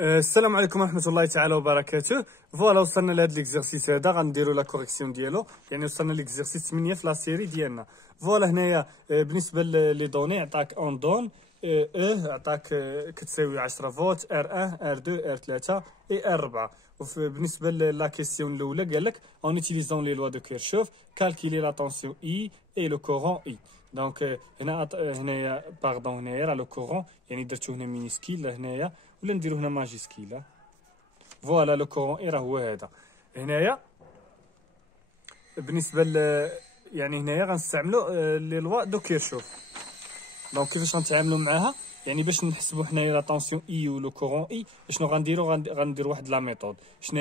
السلام عليكم ورحمة الله تعالى وبركاته. فوالا وصلنا لهاد ليكزارسيس هذا غنديرو لا كوريكسيون ديالو، يعني وصلنا ليكزارسيس 8 في لا سيري ديالنا. فوالا هنايا بالنسبة لي دوني عطاك اون دون عطاك كتساوي 10 فولت ار 1 ار 2 ار 3 اي ار 4. وبالنسبة لا كيسيون الأولى قالك اون اوتيليزون لي لوا دو كيرشوف كالكيلي لا طونسيون اي اي لو كورون اي. دونك هنايا باردون هنايا راه لو كورون يعني درتو هنا مينيسكيل هنايا ولا نديرو هنا ماجيسكيل. فوالا لو كورون اي راه هو هذا. هنايا بالنسبه يعني هنايا غنستعملو لي لوا دو كيرشوف. دونك كيفاش غنتعاملوا معاها؟ يعني باش نحسبوا حنايا لا طونسيون اي ولو كورون اي شنو غنديرو؟ غندير واحد لا ميثود. شنو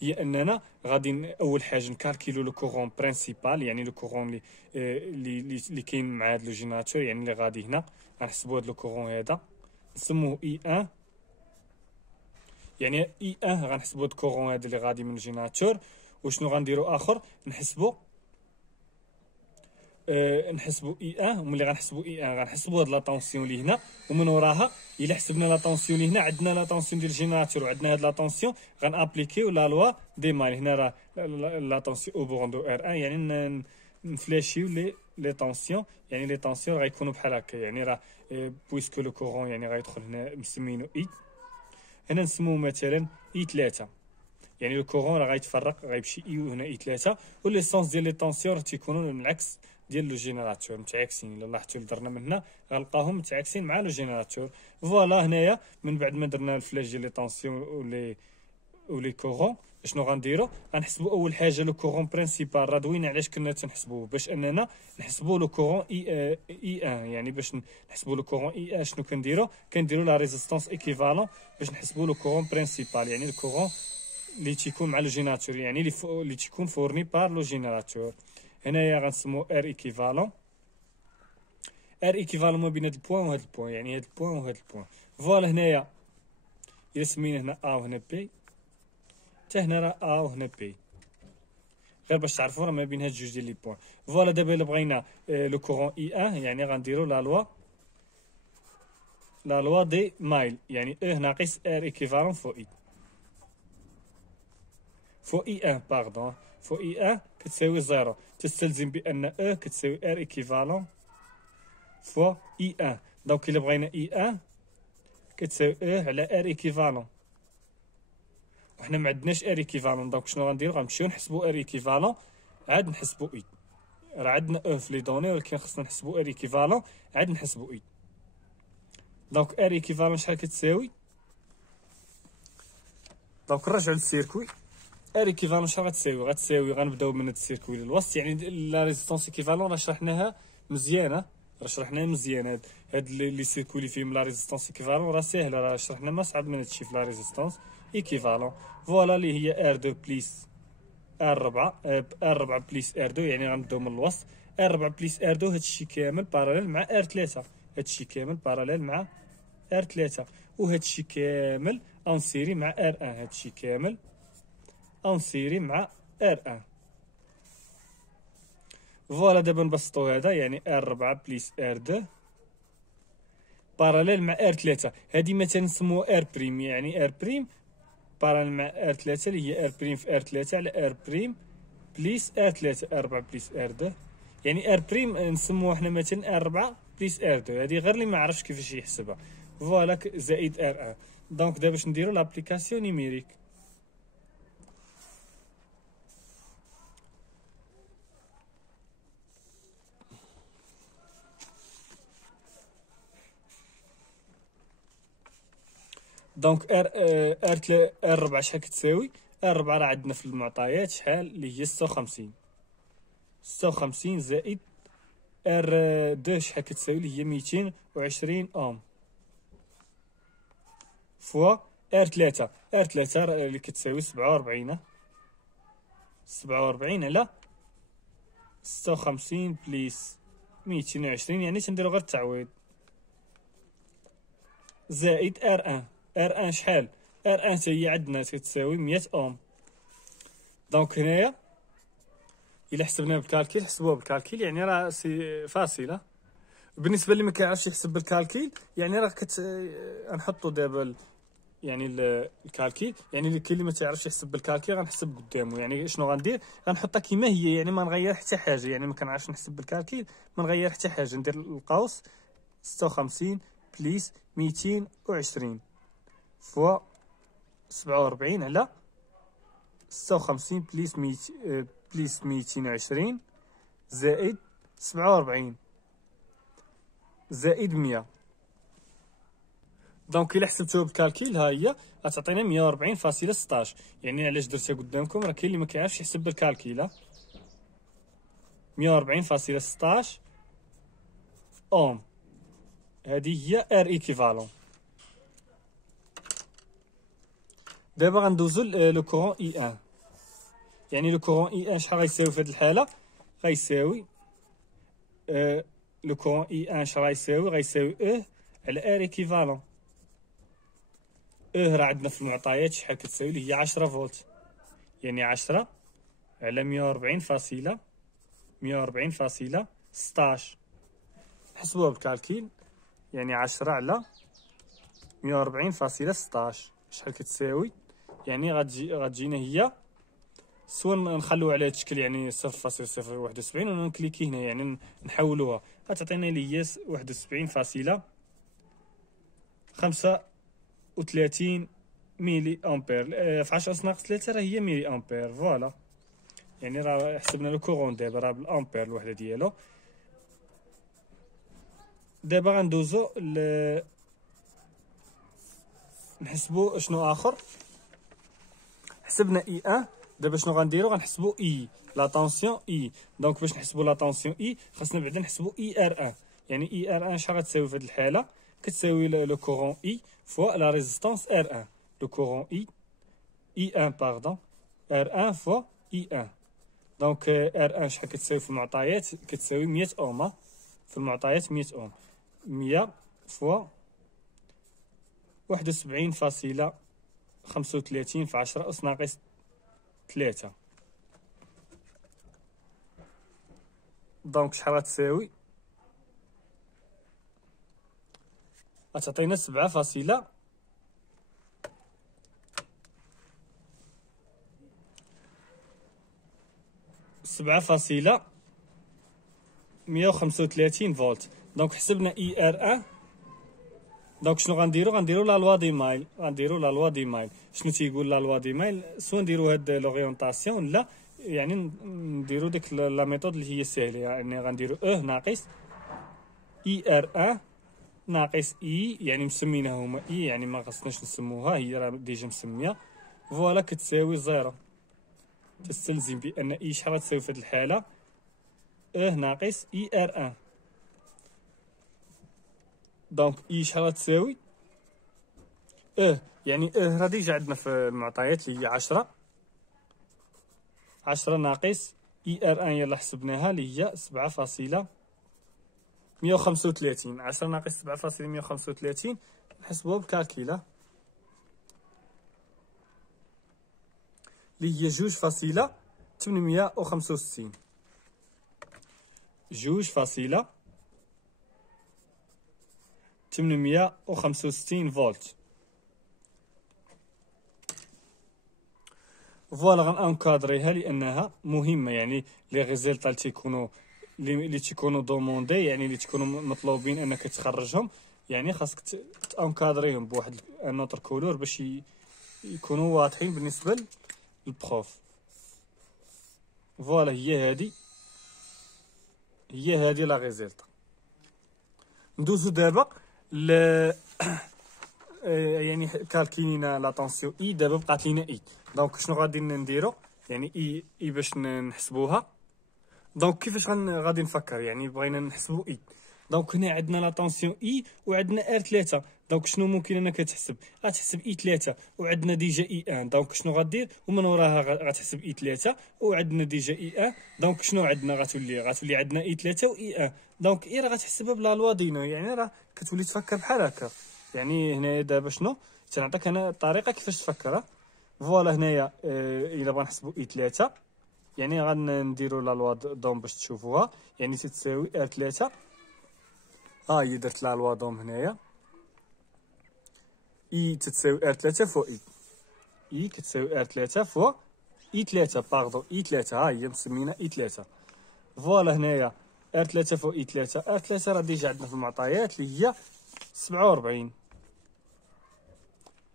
هي اننا غادي اول حاجه نكالكيلو لو كورون برينسيبال، يعني لو كورون اللي كاين مع هذا لو جينيراتور، يعني اللي غادي هنا غنحسبوا هذا لو كورون هذا نسموه اي 1. يعني اي 1 غنحسبوا هاد الكورون هذا اللي غادي من الجينيراتور. وشنو غنديرو اخر؟ نحسبوا اي 1. وملي غنحسبوا اي 1 غنحسبوا هاد لا طونسيون اللي هنا، ومن وراها الا حسبنا لا طونسيون اللي هنا عندنا لا طونسيون ديال الجينيراتور وعندنا هاد لا طونسيون غنابليكيو لا لوا دي مايل. هنا راه لا طونسيون او بوغون دو ار 1، يعني نفلاشيو لي طونسيون، يعني لي طونسيون غيكونوا بحال هكا، يعني راه بويسكو لو كورون يعني غيدخل هنا مسمينو اي. هنا نسموه مثلا اي 3، يعني لو كورون راه غيتفرق غيمشي اي وهنا اي 3. وليسونس ديال لي طونسيون راه تيكونوا من العكس ديال لو جينيراتور متعاكسين. الا لاحظتوا درنا من هنا غنلقاهم متعاكسين مع لو جينيراتور. فوالا هنايا من بعد ما درنا الفلاش ديال لي طونسيون ولي كورون شنو غنديرو؟ غنحسبوا اول حاجه لو كورون برينسيبال. راه دوينا علاش كنا تنحسبوه باش اننا نحسبوا لو كورون اي 1. يعني باش نحسبوا لو كورون اي 1 شنو كنديرو لا ريزيستانس ايكيفالون باش نحسبوا لو كورون برينسيبال، يعني لو كورون اللي تيكون مع لو جينيراتور، يعني اللي تيكون فورني بار لو جينيراتور. هنايا غنسمو ار ايكيفالون. ار ايكيفالون ما بين هاد البوان وهاد البوان، يعني هاد البوان وهاد البوان. فوالا هنايا الا سمينا هنا ا وهنا بي، حتى هنا راه ا وهنا بي، غير باش تعرفوا راه ما بين هاد جوج ديال لي بوان. فوالا دابا الا بغينا لو كورون اي 1 يعني غنديرو لا لوا دي مايل، يعني او ناقص ار ايكيفالون فو اي فو اي 1 باردون فو اي 1 كتساوي 0. تستلزم بان او كتساوي ار ايكيفالون فوا اي 1. دونك الا بغينا اي 1 كتساوي او على ار ايكيفالون، وحنا ما عندناش ار ايكيفالون. دونك شنو غنديرو؟ غنمشيو نحسبوا ار ايكيفالون عاد نحسبوا اي. راه عندنا او في لي دوني ولكن خصنا نحسبوا ار ايكيفالون عاد نحسبوا اي. دونك ار ايكيفالون شحال كتساوي؟ دونك نرجعو للسيركوي. ار ايكيفالون شحال غتساوي غنبداو من هاد السيركوي للوسط، يعني لا ريزيستونس ايكيفالون راه شرحناها مزيانه. هاد لي سيركوي اللي فيهم لا ريزيستونس ايكيفالون راه ساهله، راه شرحنا ما صعب من هادشي في لا ريزيستونس ايكيفالون. فوالا اللي هي ار 2 بليس ار 4 ار 4 بليس ار 2، يعني غنبداو من الوسط. ار 4 بليس ار 2 هادشي كامل باراليل مع ار 3، هادشي كامل باراليل مع ار 3، وهادشي كامل اون سيري مع ار 1، هادشي كامل اون سيري مع ار 1. فوالا دابا نبسطو هذا، يعني ار 4 بليس ار 2 باراليل مع ار 3. هادي مثلا نسموها ار بريم، يعني ار بريم باراليل مع ار 3 اللي هي ار بريم في ار 3 على ار بريم بليس ار 3 ار 4 بليس ار 2. يعني ار بريم نسموها حنا مثلا ار 4 بليس ار 2، هادي غير اللي ما عرفش كيفاش يحسبها. فوالا زائد ار 1. دونك دابا باش نديرو لابليكاسيون نيميريك. دونك ار 4 شحال كتساوي؟ ار 4 راه عندنا في المعطيات شحال اللي هي 56 زائد ار 2 شحال كتساوي اللي هي 220 اوم فوا ار 3. ار 3 اللي كتساوي 47 على 56 بليس 220، يعني تنديرو غير التعويض زائد ار 1. ار 1 شحال؟ ار 1 حتى هي عندنا تتساوي 100 اوم. دونك هنايا الا حسبناها بالكالكيل، حسبوها بالكالكيل يعني راه فاصله. بالنسبه اللي ما كيعرفش يحسب بالكالكيل يعني راه نحطوا دابا يعني الكالكيل، يعني كاين اللي ما تعرفش يحسب بالكالكيل غنحسب قدامه. يعني شنو غندير؟ غنحطها كيما هي، يعني ما نغير حتى حاجه. يعني ما كنعرفش نحسب بالكالكيل، ما نغير حتى حاجه. ندير القوس 56 بليس 220 فوا 47 على 56 بليس 100 بليس 220 زائد 47 زائد 100. دونك الا حسبتوها بالكالكيل ها هي غتعطينا 140.16. يعني علاش درتها قدامكم؟ راه كاين اللي ما كيعرفش يحسب بالكالكيل. 140.16 اوم، هذه هي ار ايكيفالون. دابا غندوزو لو كورون اي 1. يعني لو كورون اي 1 شحال غيساوي في هذه الحاله؟ غيساوي لو كورون اي 1 شحال غيساوي او على ار ايكيفالون. راه عندنا في المعطيات شحال كتساوي، اللي هي 10 فولت. يعني 10 على 140.16. نحسبوها بالكالكيل، يعني 10 على 140.16 شحال كتساوي؟ يعني غتجينا هي سوا نخلوها على هذا الشكل، يعني 0.071، ولا نكليكي هنا يعني نحولوها، غتعطينا اللي هي 31.35 ميلي امبير. في 10 أس ناقص 3 راه هي ميلي امبير. فوالا، يعني راه حسبنا لو كورون دابا راه بالامبير الوحده ديالو. دابا غندوزو نحسبو شنو اخر. حسبنا اي 1، دابا شنو غنديرو؟ غنحسبو اي لا طونسيون اي. دونك باش نحسبو لا طونسيون اي خاصنا بعدا نحسبو اي ار 1. يعني اي ار 1 شحال غتساوي في هذه الحاله؟ كتساوي لو كورون اي فوا لا ريزيستانس ار 1. لو كورون اي 1 باردون ار 1 فوا اي 1. دونك ار 1 شحال كتساوي في المعطيات؟ كتساوي 100 اوم. في المعطيات 100 اوم. 100 فوا 71.35 في 10 أس ناقص 3. دونك شحال غتساوي؟ غتعطينا 7.7 135 فولت. دونك حسبنا اي ار 1. دونك شنو غنديرو لا لوا دي مايل. شنو تيقول لا لوا دي مايل؟ سوا نديرو هاد لورينتاسيون، لا يعني نديرو ديك لا ميثود اللي هي ساهله. يعني غنديرو ناقص اي ار 1 ناقص اي، يعني مسمينها هما اي، يعني ما خصناش نسموها، هي راه ديجا مسميه. فوالا كتساوي زيرو. تستلزم بان اي شحال غتساوي في هاد الحاله؟ ناقص اي ار 1. دونك اي شحال غتساوي؟ يعني راه ديجا عندنا في المعطيات اللي هي 10 ناقص اي ار 1 يلا حسبناها اللي هي 7.135. 10 ناقص 7.135 نحسبوها بالكالكيلا اللي هي 2.865. 2.865 فولت. فوالا غنكادريها لانها مهمه. يعني لي ريزلطا اللي تيكونوا دوموندي، يعني اللي تيكونوا مطلوبين انك تخرجهم، يعني خاصك تانكادريهم بواحد نوتر كولور باش يكونوا واضحين بالنسبه للبروف. فوالا هي هذه لا ريزلطا. ندوزو دابا يعني كالكيلينا لا طونسيون اي. دابا بقات لينا اي. دونك شنو غادي نديرو؟ يعني اي باش نحسبوها. دونك كيفاش غادي نفكر؟ يعني بغينا نحسبو اي. دونك هنا عندنا لا طونسيون اي وعندنا ار 3. دونك شنو ممكن انك تحسب؟ غتحسب اي 3 وعندنا ديجا اي 1. دونك شنو غدير؟ ومن وراها غتحسب اي 3 وعندنا ديجا اي 1. دونك شنو عندنا؟ غتولي عندنا اي 3 واي 1. دونك اي راه غتحسبها بلا لوا دينو، يعني راه كتولي تفكر بحال هكا. يعني هنايا دابا شنو تنعطيك انا الطريقه كيفاش تفكر. فوالا هنايا الا بغا نحسبو اي 3، يعني غنديرو لا لوا دوم باش تشوفوها. يعني تتساوي ار 3. هي درت لا لوا دوم هنايا. اي تتساوي ار 3 فوا اي. اي كتساوي ار 3 فوا اي 3 باردون اي 3 ها هي مسمينا اي 3. فوالا هنايا ار 3 فوا اي 3. ار 3 راه ديجا عندنا في المعطيات اللي هي 47.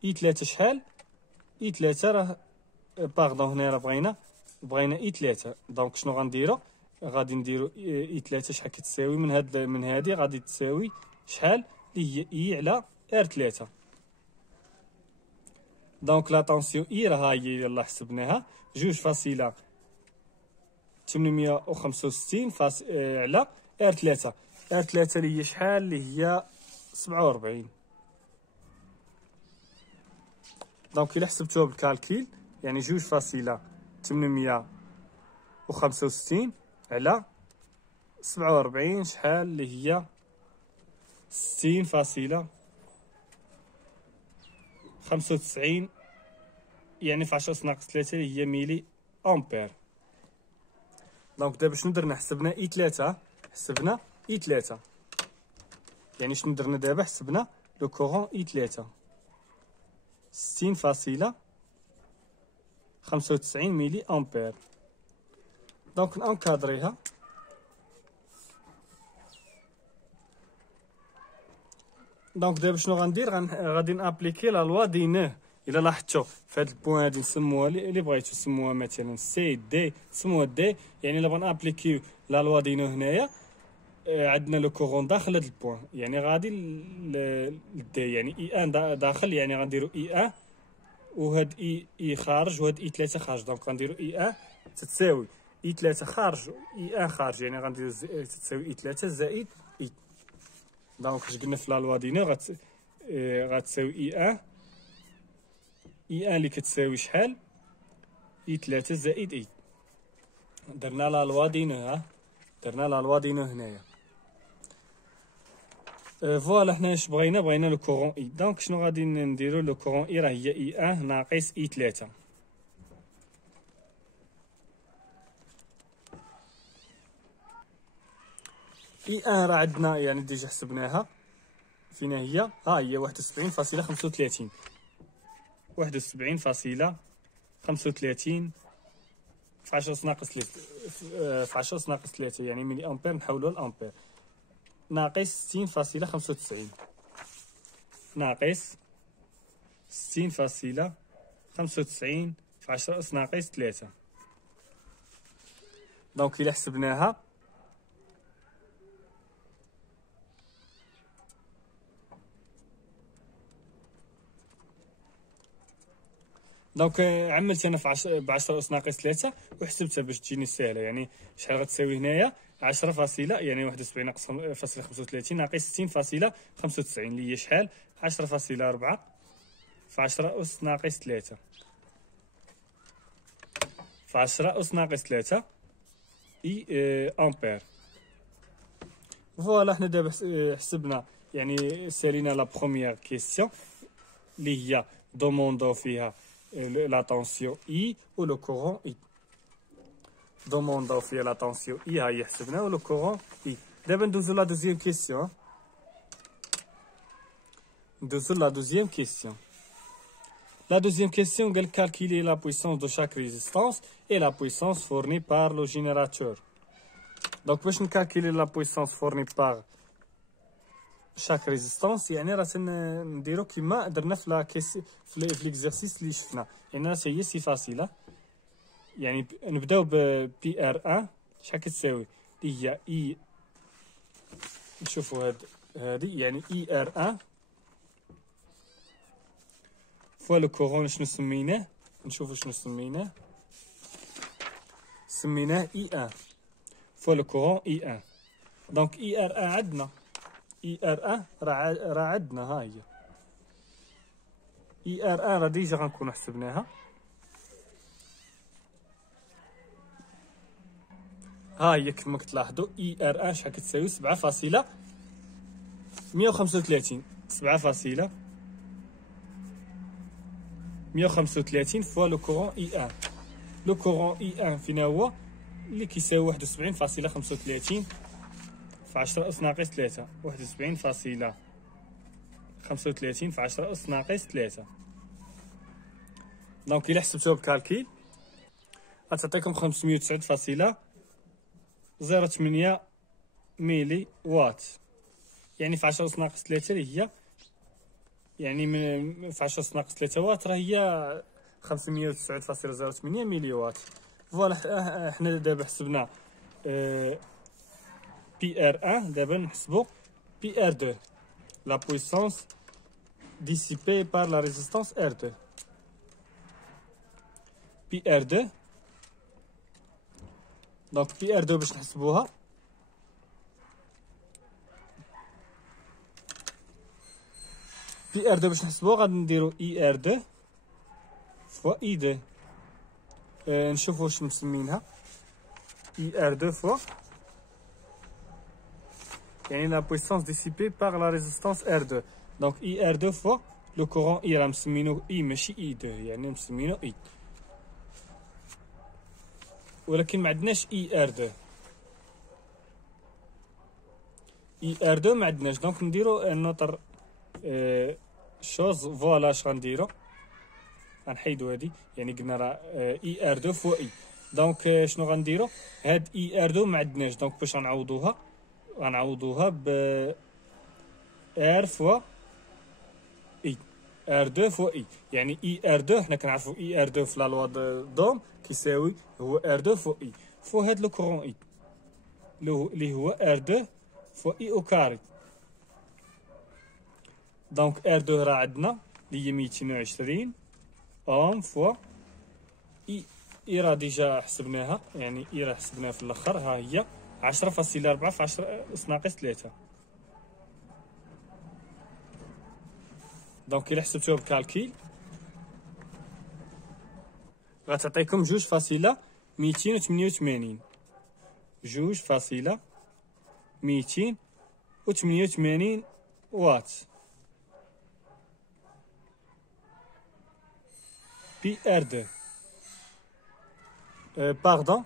اي 3 شحال؟ اي 3 راه باردون هنا راه بغينا اي 3. دونك شنو غنديرو؟ غادي نديرو اي 3 شحال كتساوي من هادي غادي تساوي شحال اللي هي اي على ار 3. دونك لا طونسيون اي راه هي يلاه حسبناها 2.865 على ار 3. ار 3 اللي هي شحال؟ اللي هي 47. دونك الا حسبتوها بالكالكيل يعني 2.865 على 47 شحال؟ اللي هي 60.95 يعني في 10 أس ناقص 3 اللي هي ميلي امبير. دونك دابا شنو درنا؟ حسبنا اي 3 حسبنا اي 3 يعني شنو درنا دابا؟ حسبنا لو كورون اي 3 60.95 ميلي امبير. دونك نانكادريها. دونك دابا شنو غندير؟ غادي نابليكي لا لوا دي نو. الا لاحظتوا في هاد البوان هادي نسموها اللي بغيتو سموها مثلا سي دي، سموها دي. يعني الا بغينا نابليكيو لا لوا دي نو هنايا عندنا لو كورون داخل هاد البوان يعني غادي دي يعني اي ان داخل يعني غنديرو اي ان وهاد اي خارج وهاد اي 3 خارج. دونك غنديرو اي ان تتساوي اي 3 خارج اي ان خارج يعني غنديرو تتساوي اي 3 زائد اي. دونك اش قلنا في لا لوا دي نو غتساوي اي ان اللي كتساوي شحال؟ اي 3 زائد اي. درنا لا لوا دي نو درنا لا لوا دي نو هنايا. فوالا حنا اش بغينا لو كورون اي. دونك شنو غادي نديرو؟ لو كورون اي راه هي اي ان ناقص اي 3. اي ان راه عندنا يعني ديجا حسبناها فين هي؟ ها هي 71.35 في 10 أس ناقص 3 في 10 أس ناقص 3 يعني ملي امبير نحولوها لامبير ناقص 60.95 ناقص 60.95 في 10 أس ناقص 3. دونك إلا حسبناها دونك عملت انا ب 10 أس ناقص 3 وحسبتها باش تجيني سهله. يعني شحال غتساوي هنايا 10 فاصله يعني 71 ناقص فاصله 35 ناقص 60.95 اللي هي شحال؟ 10.4 في 10 أس ناقص 3 في 10 أس ناقص 3 اي امبير. فوالا حنا دابا حسبنا يعني سالينا لا بروميير كيسيون اللي هي دوموندو فيها la tension I ou le courant I. Demandons فيها la tension I هاي حسبنا و le courant I. دابا ندوزو لا دوزيام كيسيون. ندوزو لا دوزيام كيسيون. La deuxième question, calculer la puissance de chaque résistance et la puissance fournie par le générateur. Donc, باش نكالكولي la puissance fournie par chaque résistance يعني راه نديرو كيما درنا في لا كيس في ليكزارسيس اللي شفنا. يعني راه هي سي فاسيله. يعني نبداو ب بي ار 1 شحال كتساوي اللي هي اي. نشوفوا هادي يعني اي ار 1 فوا لو كورون. شنو سميناه؟ نشوفوا شنو سميناه اي 1 فوا لو كورون اي 1. دونك اي ار 1 عندنا اي ار 1 راه عندنا ها هي اي ار 1 راه ديجا غنكونو حسبناها. ها هي كما كتلاحظوا اي ار 1 شحال كتساوي 7.135 7.135 فوا لو كورون اي 1. لو كورون اي 1 فينا هو اللي كيساوي 71.35 في 10 أس ناقص 3 71.35 35 في 10 أس ناقص 3. دونك إلا حسبتوها بالكالكيل غتعطيكم 509.08 ميلي واط، يعني في 10 أس ناقص 3 اللي هي يعني من في 10 أس ناقص 3 واط راه هي 509.08 ميلي واط. فوالا حنا دابا حسبنا بي ار 1، دابا نحسبو بي ار 2، لا بويسونس dissipée par la résistance R2. بي ار 2 دونك بي ار 2 باش نحسبوها غادي نديرو اي ار 2 فوا اي 2. نشوفو واش مسمينها اي ار 2 فوا يعني لا بويسونس ديسيبي باغ لا ريزيستانس ار 2. دونك اي ار 2 فوا لو كورون اي راه مسمينو اي ماشي اي 2، يعني مسمينو اي، ولكن ما عندناش اي ار 2. اي ار 2 ما عندناش، دونك نديرو نوتر شوز. فوالا اش غنديرو، غنحيدو هادي، يعني قلنا راه اي ار 2 فوا اي. دونك شنو غنديرو؟ هاد اي ار 2 ما عندناش، دونك باش غنعوضوها ب ار فوا اي، ار 2 فوا اي، يعني اي ار 2 حنا كنعرفو اي ار 2 في لا لوا دوم كيساوي هو ار 2 فوا اي فوا هاد لو كورون اي اللي هو ار 2 فوا اي او كاري. دونك ار 2 راه عندنا اللي هي 220 اوم فوا اي راه ديجا حسبناها، يعني اي راه حسبناها في الاخر، ها هي 10.4 في 10 أس ناقص 3. دونك الا حسبتوها بالكالكيل غتعطيكم 2.288 2.288 واط بي ار 2. باردون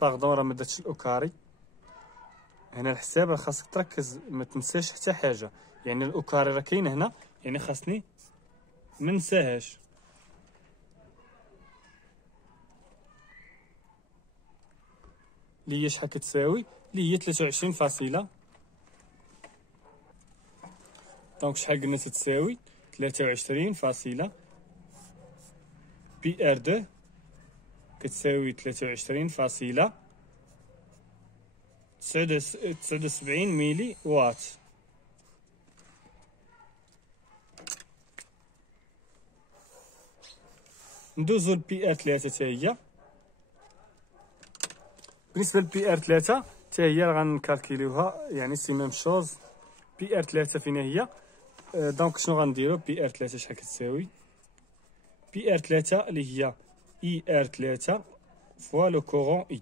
باردون راه ما درتش الاوكاري هنا. الحساب راه خاصك تركز، ما تنساش حتى حاجه، يعني الاوكاري راه كاين هنا، يعني خاصني ما ننساهاش. اللي هي شحال كتساوي، اللي هي 23 فاصله. دونك شحال قلنا تتساوي 23 فاصله بي ار 2 كتساوي 23 فاصله 79 ميلي واط. ندوزو لبي ار 3 حتى هي. بالنسبه لبي ار 3 حتى هي غنكالكيليوها، يعني سي ميم شوز. بي ار 3 فينا هي؟ دونك شنو غنديرو؟ بي ار 3 شحال كتساوي؟ بي ار 3 اللي هي اي ار 3 فوا لو كورون اي،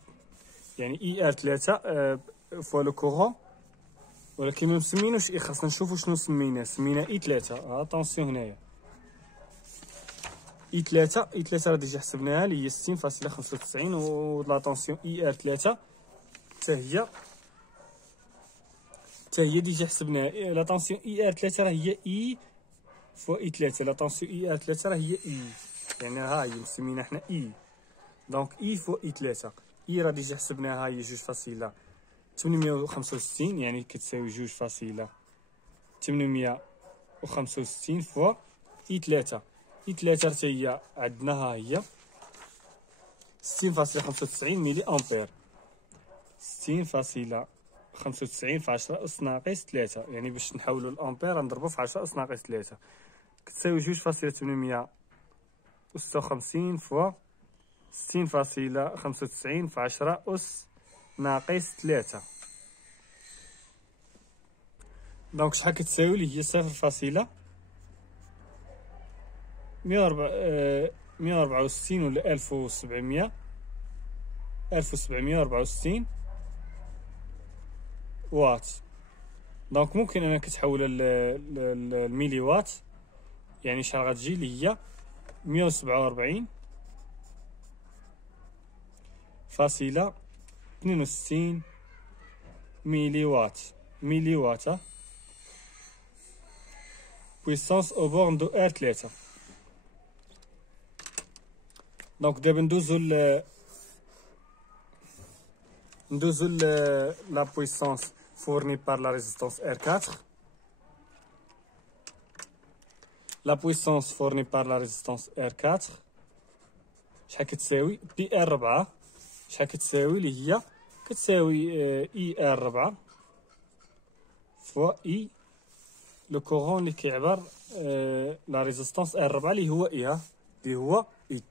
يعني اي ار 3 فوا لو كورون، ولكن ما مسمينوش اي، خاصنا نشوفو شنو سمينا اي 3. اتونسيون هنايا اي 3 راه ديجا حسبناها اللي هي 60.95، و لاتونسيون اي ار 3 حتى هي ديجا حسبناها. لاتونسيون اي ار 3 راه هي اي فوا اي 3. لاتونسيون اي ار 3 راه هي اي، يعني ها هي مسمينا حنا اي. دونك اي فوا اي 3، اي راه ديجا حسبناها هي 2.865، يعني كتساوي 2.865 فوا اي 3. اي 3 حتى هي عندنا ها هي 60.95 ميلي امبير. 60.95 في 10 أس ناقص 3، يعني باش نحولو الامبير نضربو في 10 أس ناقص 3 كتساوي 2.856 فوا 60.95 في 10 أس ناقص 3. دونك شحال كتساوي؟ اللي هي 0.164 ولا 1764 واط. دونك ممكن انك تحولها للميلي واط، يعني شحال غتجي؟ اللي هي 147.62 ميلي واط. بويسونس او بورن دو ار 3. دونك دابا ندوزو لا بويسونس فورني بار لا ريزيستونس R4. لا بويسونس فورني بار لا ريزيستونس R4 شحال كتساوي؟ بي ار 4 شحال كتساوي؟ اللي هي كتساوي اي ار 4 فوا اي لو كورون اللي كيعبر لا ريزيستونس ار 4 اللي هو اي اللي هو اي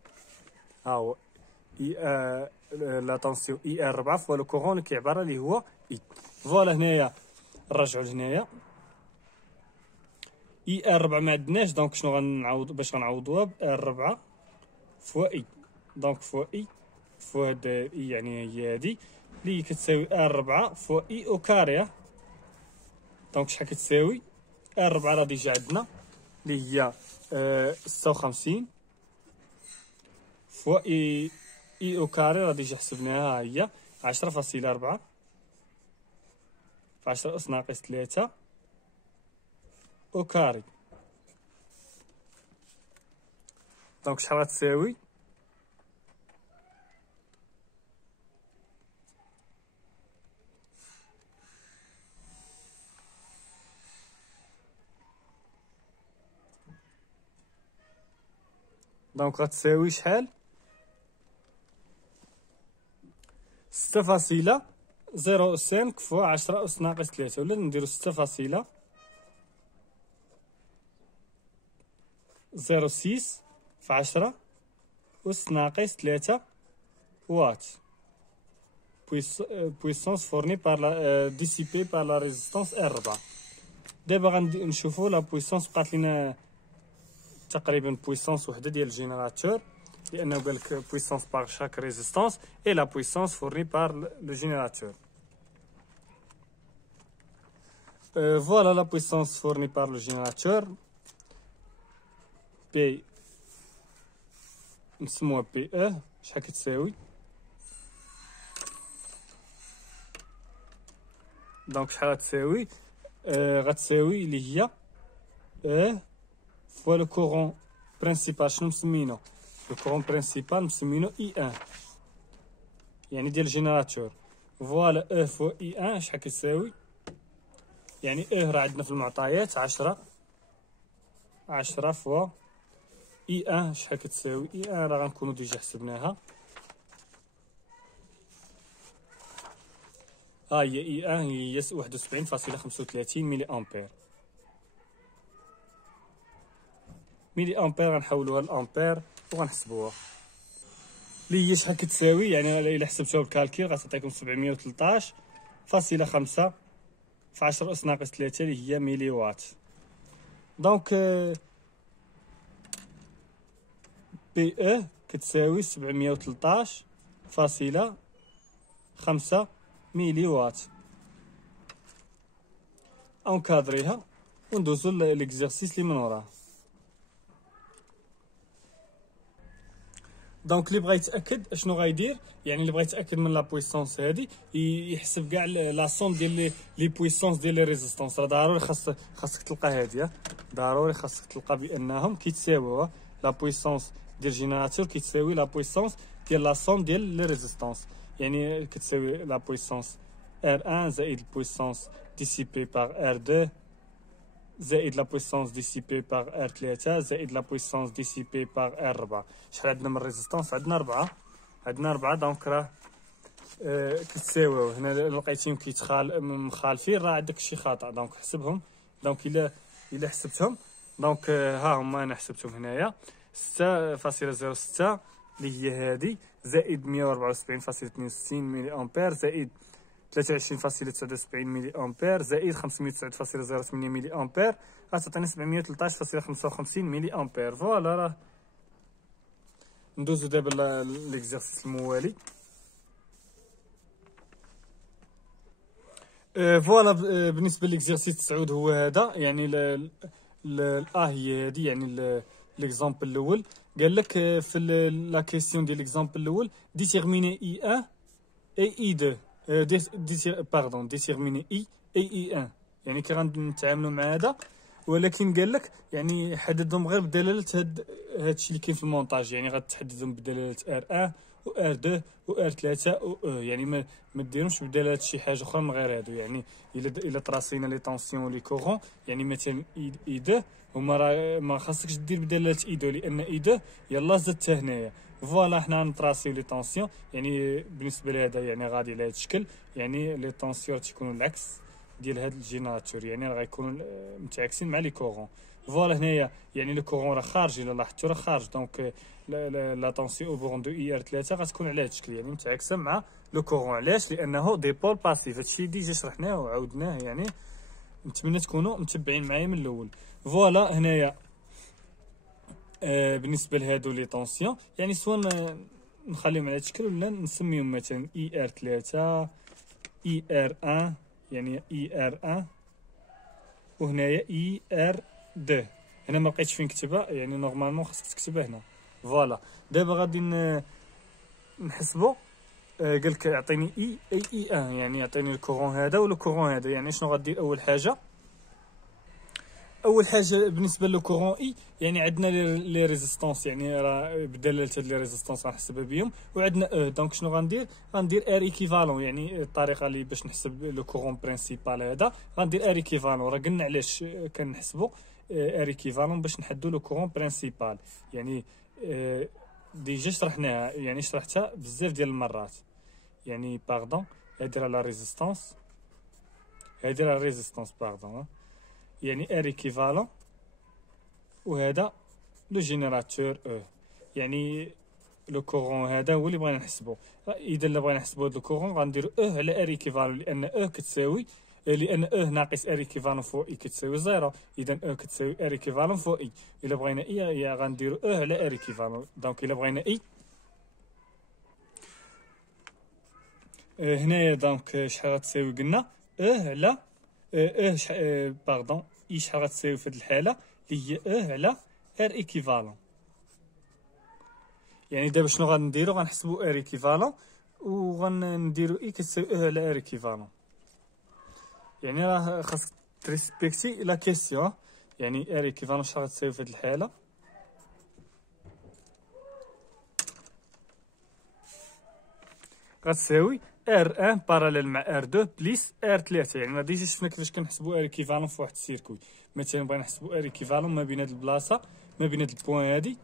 ها هو اي لا طونسيون اي ار 4 فوا لو كورون اللي كيعبر اللي هو اي. فوالا هنايا نرجعو لهنايا اي ار 4 ما عندناش، دونك شنو غنعوض باش غنعوضوها؟ ب ار 4 فوا اي. دونك فوا اي فوا هاد اي يعني هي هادي اللي كتساوي ار 4 فوا اي او كاري. دونك شحال كتساوي؟ ار 4 راه ديجا عندنا اللي هي 56 فوا اي او كاري راه ديجا حسبناها، هي 10.4 في 10 أس ناقص 3 او كاري. دونك شحال غتساوي؟ دونك غتساوي شحال؟ 6.05 فوا 10 أس ناقص 3، ولا نديرو 6.06 في 10 أس ناقص 3 وات puissance fournie par la dissipée par la résistance R4. دابا غنشوفو لا بويسونس بقات لينا تقريبا بويسونس وحده ديال الجينيراتور، لانه قالك بويسونس باغ شاك ريزيستونس اي لا بويسونس فورني بار لو جينيراتور. فوالا لا بويسونس فورني بار لو جينيراتور بي نسموها بي اه شحال كتساوي؟ دونك شحال غتساوي؟ غتساوي اللي هي فوا لو كورون برينسيبال. شنو مسمينو؟ لو كورون برينسيبال مسمينو اي ان يعني ديال الجينيراتور. فوالا فوا اي ان شحال كتساوي؟ يعني راه عندنا في المعطيات 10 فوا اي ان شحال كتساوي؟ اي ان راه غنكونو ديجا حسبناها، ها هي اي ان هي 71.35 ملي امبير. ملي امبير غنحولوها لامبير وغنحسبوها اللي هي شحال كتساوي. يعني الا حسبتوها بالكالكيل غتعطيكم 713.5 في 10 أس ناقص 3 اللي هي ملي وات. دونك بي كتساوي 713.5 ملي وات. اونكادريها وندوزو ليكزارسيس اللي من وراه. دونك اللي بغا يتاكد اشنو غايدير، يعني اللي بغا يتاكد من لا بويسونس هادي يحسب كاع لا سوم ديال لي بويسونس ديال لي ريزيستونس. راه ضروري خاصك تلقى هادي، ضروري خاصك تلقى بانهم كيتساويو. لا بويسونس ديال الجينيراتور كيتساوي لا بويسونس ديال لا سوم ديال لي ريزيستونس، يعني كتساوي لا بويسونس R1 زائد البويسونس ديسيبي باغ R2 زائد لا بويسونس ديسيبي باغ R3 زائد لا بويسونس ديسيبي باغ R4. شحال عندنا من ريزيستونس؟ عندنا 4. دونك راه كتساويو. هنا لقيتيهم مخالفين راه عندك شي خطا، دونك حسبهم. دونك الا حسبتهم دونك ها هما انا حسبتهم هنايا 6.06 اللي هي هادي زائد 174.62 ملي امبير زائد 23.79 ملي امبير زائد 509.08 ملي امبير غتعطينا 713.55 ملي امبير. فوالا راه ندوزو دابا ليكزارسيس الموالي. فوالا بالنسبه ليكزارسيس 9 هو هذا، يعني هي هادي، يعني ليكزامبل الاول قال لك في لا كيسيون ديال ليكزامبل الاول ديتيرميني اي 1 اي اي 2 ديتيرميني اي اي 1، يعني كي غنتعاملوا مع هذا ولكن قال لك يعني حددهم غير بدلاله هادشي اللي كاين في المونتاج، يعني غتحددهم بدلاله ار1 و ار2 و ار3 و يعني ما ديرهمش بدلاله شي حاجه اخرى من غير هادو. يعني الا طراسينا لي طونسيون لي كورون، يعني مثلا اي 2 هما راه ما خاصكش دير بدلاله اي 2 لان اي 2 يلاه زدتها هنايا. فوالا حنا نطراسيو لي طونسيون، يعني بالنسبه لهذا يعني غادي على هذا الشكل، يعني لي طونسيون تيكونوا العكس ديال هاد الجينيراتور، يعني راه غيكونوا متعاكسين مع لي كورون. فوالا هنايا يعني لو كورون راه خارج، الا لاحظتوا راه خارج، دونك لا طونسيون او بورون دو اي ار 3 غتكون على هاد الشكل، يعني متعاكسه مع لو كورون. علاش؟ لانه ديبول باسيف. هادشي ديجا شرحناه وعاودناه، يعني نتمنى تكونوا متبعين معايا من الاول. فوالا هنايا بالنسبه لهادو لي طونسيون، يعني سواء نخليهم على هاد الشكل ولا نسميهم مثلا اي ار 3 اي ار 1، يعني اي ار 1 وهنايا اي ار 2. هنا ما بقيتش فين نكتبها، يعني نورمالمون خاصك تكتبها هنا. فوالا دابا غادي نحسبوا. قال لك اعطيني اي 1، يعني يعطيني الكورون هذا ولا الكورون هذا. يعني شنو غدير؟ اول حاجه بالنسبه للكورون اي، يعني عندنا لي ريزيستونس، يعني راه بدلاله هاد لي ريزيستونس غنحسبها بهم، وعندنا دونك شنو غندير ار ايكيفالون. يعني الطريقه اللي باش نحسب لو كورون برينسيبال هذا غندير ار ايكيفالون. راه قلنا علاش كنحسبوا ار ايكيفالون باش نحدوا لو كورون برينسيبال. يعني ديجا شرحناها، يعني شرحتها بزاف ديال المرات. يعني باردون هادي راه لا ريزيستونس، هادي راه ريزيستونس باردون، يعني ار ايكيفالون وهذا لو جينيراتور يعني لو كورون هذا هو اللي بغينا نحسبو. اذا الا بغينا نحسبو هذا الكورون غنديرو على ار ايكيفالون، لان كتساوي لان ناقص ار ايكيفالون فوق اي كتساوي زيرو، اذا كتساوي ار ايكيفالون فوق اي. الا بغينا اي غنديرو على ار ايكيفالون. دونك الا بغينا اي هنايا دونك شحال غتساوي؟ قلنا على باردون اي شحال غتساوي في هاد الحاله اللي هي على ار ايكيفالون. يعني دابا شنو غنديرو؟ غنحسبو ار ايكيفالون وغنديرو اي كتساوي على ار ايكيفالون. يعني راه خاصك تريسبكتي لا كيسيون. يعني ار ايكيفالون شحال غتساوي في هاد الحاله؟ غتساوي ار1 باراليل مع ار2 بليس ار3. يعني ديجا شفنا كيفاش كنحسبوا ار ايكيفالون في واحد السيركوي. مثلا بغينا نحسبوا ار ايكيفالون ما بين هاد البلاصه، ما بين هاد البوان هادي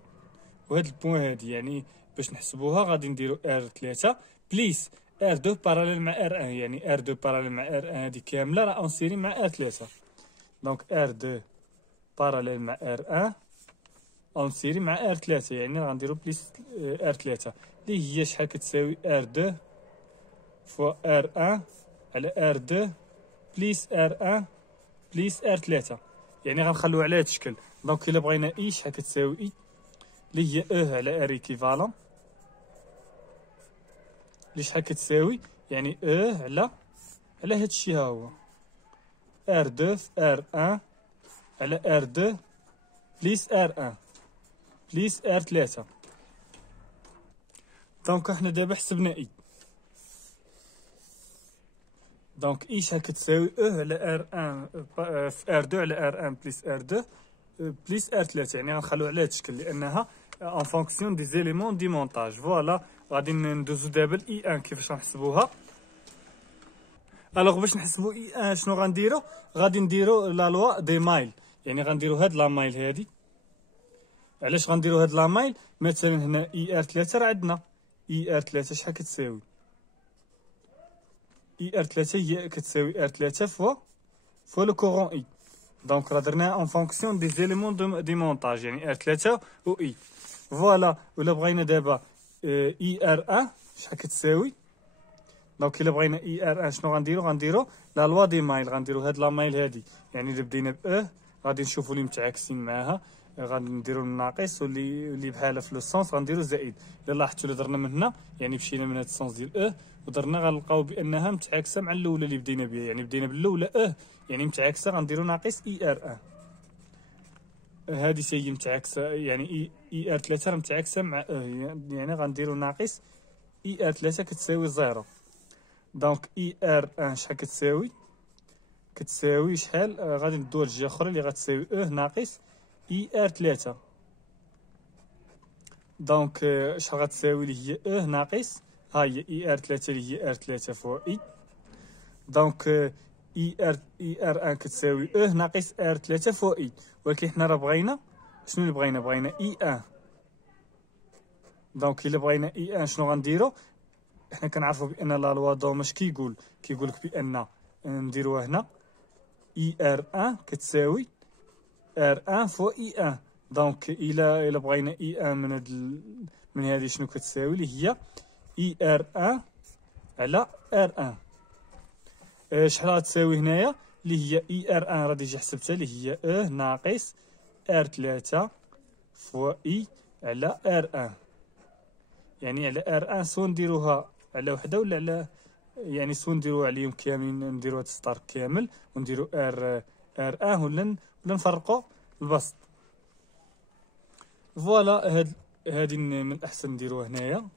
وهاد البوان هادي. يعني باش نحسبوها غادي نديرو ار3 بليس ار2 باراليل مع ار1. يعني ار2 باراليل مع ار1 هادي كامله راه اونسيري مع ار3. دونك ار2 باراليل مع ار1 اونسيري مع ار3، يعني غنديرو بليس ار3 اللي هي شحال كتساوي ار2 فوا ار1 على ار2 بليس ار1 بليس ار3. يعني غنخلوه على هاد الشكل. دونك الا بغينا اي شحال كتساوي اي اللي هي على ار ايكيفالون، اللي شحال كتساوي يعني على هادشي ها هو ار2 في ار1 على ار2 بليس ار1 بليس ار3. دونك احنا دابا حسبنا اي. دونك اي شحال كتساوي على ار1 في ار2 على ار1 بليس ار2 بليس ار3. يعني غنخلوه على هاد الشكل لانها ان فونكسيون دي زيليمون دي مونتاج. فوالا غادي ندوزو دابا لاي 1 كيفاش غنحسبوها. الوغ باش نحسبو اي 1 شنو غنديرو؟ غادي نديرو لا لوا دي مايل. يعني غنديرو هاد لا مايل هادي. علاش غنديرو هاد لا مايل؟ مثلا هنا اي ار 3 راه عندنا اي ار 3 شحال كتساوي؟ اي ار 3 هي كتساوي ار 3 فوا لو كورون اي. دونك راه درناها ان فونكسيون دي زيليمون دي مونتاج، يعني ار 3 و اي. فوالا ولا بغينا دابا اي ار 1 شحال كتساوي؟ دونك الا بغينا اي ار 1 شنو غنديرو لا لوا دي مايل. غنديرو هاد لا مايل هادي، يعني الا بدينا ب غادي نشوفو اللي متعاكسين معاها، غادي نديرو الناقص واللي بحالها في لو سونس غنديرو زائد. الا لاحظتوا الا درنا من هنا يعني مشينا من هاد السونس ديال ودرنا غنلقاو بانها متعاكسه مع الاولى اللي بدينا بها. يعني بدينا بالاولى يعني متعاكسه غنديرو ناقص اي ار 1. هادي هي متعاكسه، يعني اي ار 3 راه متعاكسه مع يعني غنديرو ناقص اي ار 3 كتساوي 0. دونك اي ار 1 شحال كتساوي؟ كتساوي شحال؟ غادي ندوها لجهه اخرى اللي غتساوي او ناقص اي ار 3. دونك شحال غتساوي اللي هي او ناقص، ها هي اي ار 3 اللي هي ار 3 فوا اي. دونك اي ار 1 كتساوي او ناقص ار 3 فوا اي. ولكن حنا راه بغينا شنو اللي بغينا اي 1. دونك الا بغينا اي 1 شنو غنديرو؟ حنا كنعرفو بان لا لوا دوماش كيقول لك بان نديروها هنا اي ار 1 كتساوي ار 1 فوا اي 1. دونك الا بغينا اي 1 من هذه شنو كتساوي؟ اللي هي اي ار 1 على ار 1. شحال غتساوي هنايا؟ اللي هي اي ار 1 راه ديجا حسبتها اللي هي او ناقص ار 3 فوا اي على ار 1. يعني على ار 1 سوا نديروها على وحده ولا على، يعني سوا نديروها عليهم كاملين، نديرو هاد السطر كامل ونديرو ار 1 ولا نفرقو البسط. فوالا هادي من الاحسن نديروها هنايا.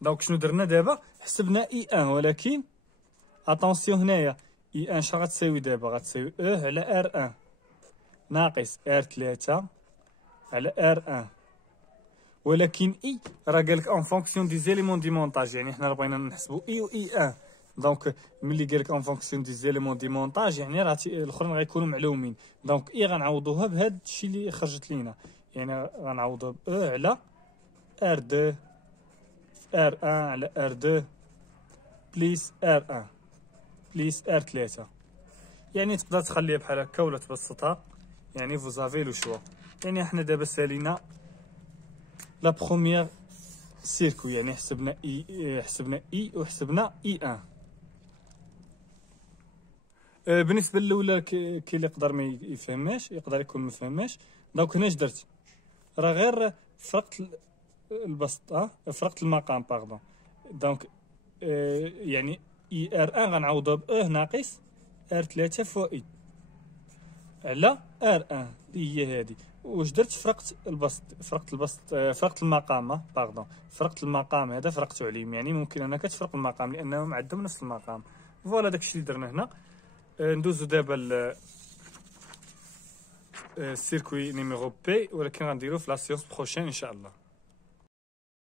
دونك شنو درنا دابا؟ حسبنا اي 1 ولكن اتونسيون هنايا اي 1 شحال غتساوي دابا؟ غتساوي او على ار 1 ناقص ار 3 على ار 1. ولكن اي راه قالك اون فونكسيون دي زيليمون دي مونتاج، يعني حنا بغينا نحسبوا اي و اي 1. دونك ملي قالك اون فونكسيون دي زيليمون دي مونتاج يعني راه الاخرين غيكونوا معلومين. دونك اي غنعوضوها بهذا الشيء اللي خرجت لينا، يعني غنعوضوها ب او على ار 2 ار 1 على ار 2 بليس ار 1 بليس ار 3. يعني تقدر تخليها بحال هكا ولا تبسطها، يعني فوزافي لو شوا. يعني احنا دابا سالينا لا بروميير سيركوي، يعني حسبنا اي وحسبنا اي 1. بالنسبه للاولى كاين اللي يقدر ما يفهمهاش، يقدر يكون ما فهمهاش. دونك هنا اش درت؟ راه غير فرقت البسط، فرقت المقام باردون. دونك يعني اي ار 1 غنعوضها ب او ناقص ار 3 فوا اي على ار 1 اللي هي هادي. واش درت؟ فرقت المقام، باردون، فرقت المقام هذا فرقته عليهم، يعني ممكن انك تفرق المقام لانهم عندهم نفس المقام. فوالا داكشي اللي درنا هنا. ندوزو دابا السيركوي نيميرو بي، ولكن غنديرو في لا سيونس بروشين ان شاء الله.